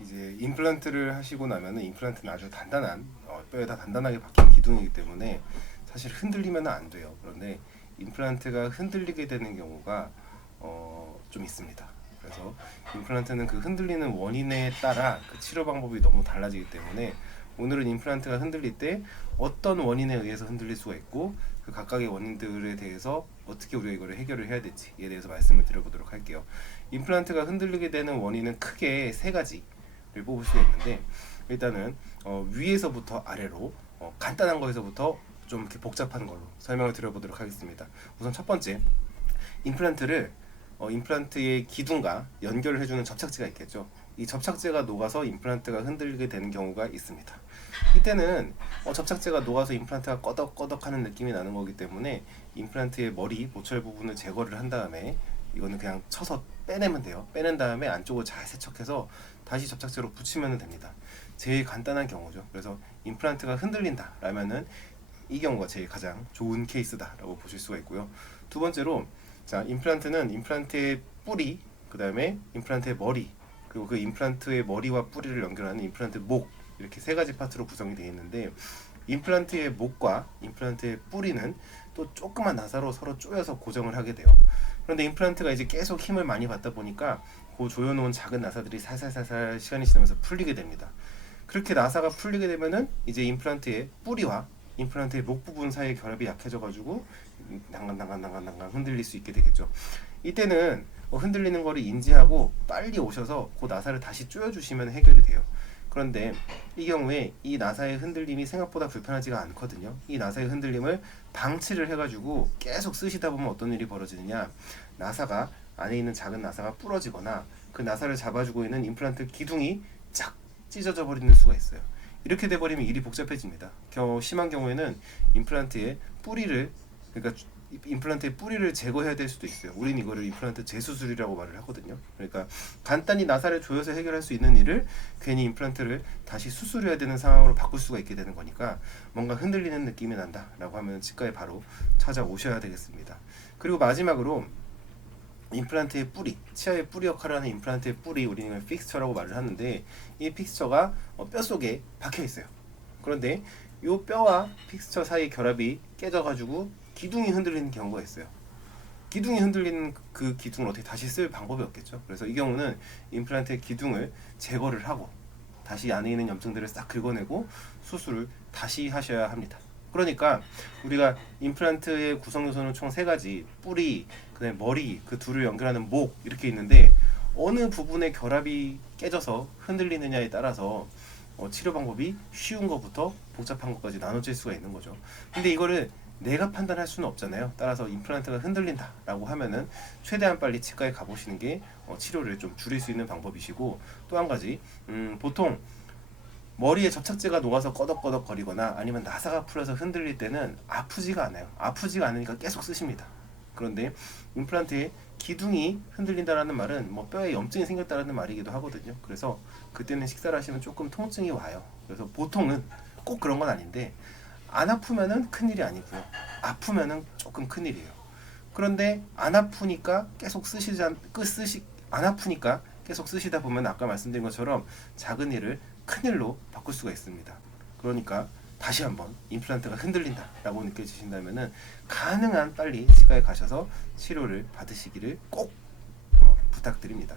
이제 임플란트를 하시고 나면은 임플란트는 아주 단단한 뼈에다 단단하게 박힌 기둥이기 때문에 사실 흔들리면 안 돼요. 그런데 임플란트가 흔들리게 되는 경우가 좀 있습니다. 그래서 임플란트는 그 흔들리는 원인에 따라 그 치료 방법이 너무 달라지기 때문에 오늘은 임플란트가 흔들릴 때 어떤 원인에 의해서 흔들릴 수가 있고 그 각각의 원인들에 대해서 어떻게 우리가 이거를 해결을 해야 될지에 대해서 말씀을 드려보도록 할게요. 임플란트가 흔들리게 되는 원인은 크게 세 가지를 뽑을 수가 있는데 일단은 위에서부터 아래로 간단한 거에서부터 좀 이렇게 복잡한 걸로 설명을 드려보도록 하겠습니다. 우선 첫 번째, 임플란트를 임플란트의 기둥과 연결을 해주는 접착제가 있겠죠. 이 접착제가 녹아서 임플란트가 흔들리게 되는 경우가 있습니다. 이때는 접착제가 녹아서 임플란트가 꺼덕꺼덕하는 느낌이 나는 거기 때문에 임플란트의 머리 보철 부분을 제거를 한 다음에 이거는 그냥 쳐서 빼내면 돼요. 빼낸 다음에 안쪽을 잘 세척해서 다시 접착제로 붙이면 됩니다. 제일 간단한 경우죠. 그래서 임플란트가 흔들린다 라면은 이 경우가 제일 가장 좋은 케이스다 라고 보실 수가 있고요. 두 번째로, 자, 임플란트는 임플란트의 뿌리, 그 다음에 임플란트의 머리, 그리고 그 임플란트의 머리와 뿌리를 연결하는 임플란트 목, 이렇게 세 가지 파트로 구성이 되어 있는데 임플란트의 목과 임플란트의 뿌리는 또 조그만 나사로 서로 조여서 고정을 하게 돼요. 그런데 임플란트가 이제 계속 힘을 많이 받다 보니까 그 조여놓은 작은 나사들이 살살살살 시간이 지나면서 풀리게 됩니다. 그렇게 나사가 풀리게 되면은 이제 임플란트의 뿌리와 임플란트의 목 부분 사이의 결합이 약해져가지고 난간 흔들릴 수 있게 되겠죠. 이때는 흔들리는 거를 인지하고 빨리 오셔서 그 나사를 다시 조여주시면 해결이 돼요. 그런데 이 경우에 이 나사의 흔들림이 생각보다 불편하지가 않거든요. 이 나사의 흔들림을 방치를 해가지고 계속 쓰시다 보면 어떤 일이 벌어지느냐, 나사가 안에 있는 작은 나사가 부러지거나 그 나사를 잡아주고 있는 임플란트 기둥이 쫙 찢어져 버리는 수가 있어요. 이렇게 돼버리면 일이 복잡해집니다. 심한 경우에는 임플란트의 뿌리를, 그러니까 임플란트의 뿌리를 제거해야 될 수도 있어요. 우린 이거를 임플란트 재수술이라고 말을 하거든요. 그러니까 간단히 나사를 조여서 해결할 수 있는 일을 괜히 임플란트를 다시 수술해야 되는 상황으로 바꿀 수가 있게 되는 거니까 뭔가 흔들리는 느낌이 난다 라고 하면 치과에 바로 찾아오셔야 되겠습니다. 그리고 마지막으로 임플란트의 뿌리, 치아의 뿌리 역할을 하는 임플란트의 뿌리, 우리는 이걸 픽스처라고 말을 하는데 이 픽스처가 뼈 속에 박혀 있어요. 그런데 이 뼈와 픽스처 사이 결합이 깨져가지고 기둥이 흔들리는 경우가 있어요. 기둥이 흔들리는 그 기둥을 어떻게 다시 쓸 방법이 없겠죠. 그래서 이 경우는 임플란트의 기둥을 제거를 하고 다시 안에 있는 염증들을 싹 긁어내고 수술을 다시 하셔야 합니다. 그러니까 우리가 임플란트의 구성 요소는 총 세 가지, 뿌리, 그다음에 머리, 그 둘을 연결하는 목 이렇게 있는데 어느 부분의 결합이 깨져서 흔들리느냐에 따라서 치료 방법이 쉬운 것부터 복잡한 것까지 나눠질 수가 있는 거죠. 근데 이거를 내가 판단할 수는 없잖아요. 따라서 임플란트가 흔들린다 라고 하면은 최대한 빨리 치과에 가보시는 게 치료를 좀 줄일 수 있는 방법이시고, 또 한 가지, 보통 머리에 접착제가 녹아서 꺼덕꺼덕 거리거나 아니면 나사가 풀려서 흔들릴 때는 아프지가 않아요. 아프지가 않으니까 계속 쓰십니다. 그런데 임플란트의 기둥이 흔들린다라는 말은 뼈에 염증이 생겼다라는 말이기도 하거든요. 그래서 그때는 식사를 하시면 조금 통증이 와요. 그래서 보통은 꼭 그런 건 아닌데 안 아프면은 큰일이 아니고요. 아프면은 조금 큰일이에요. 그런데 안 아프니까 계속 안 아프니까 계속 쓰시다 보면 아까 말씀드린 것처럼 작은 일을 큰일로 바꿀 수가 있습니다. 그러니까 다시 한번 임플란트가 흔들린다 라고 느껴지신다면은 가능한 빨리 치과에 가셔서 치료를 받으시기를 꼭 부탁드립니다.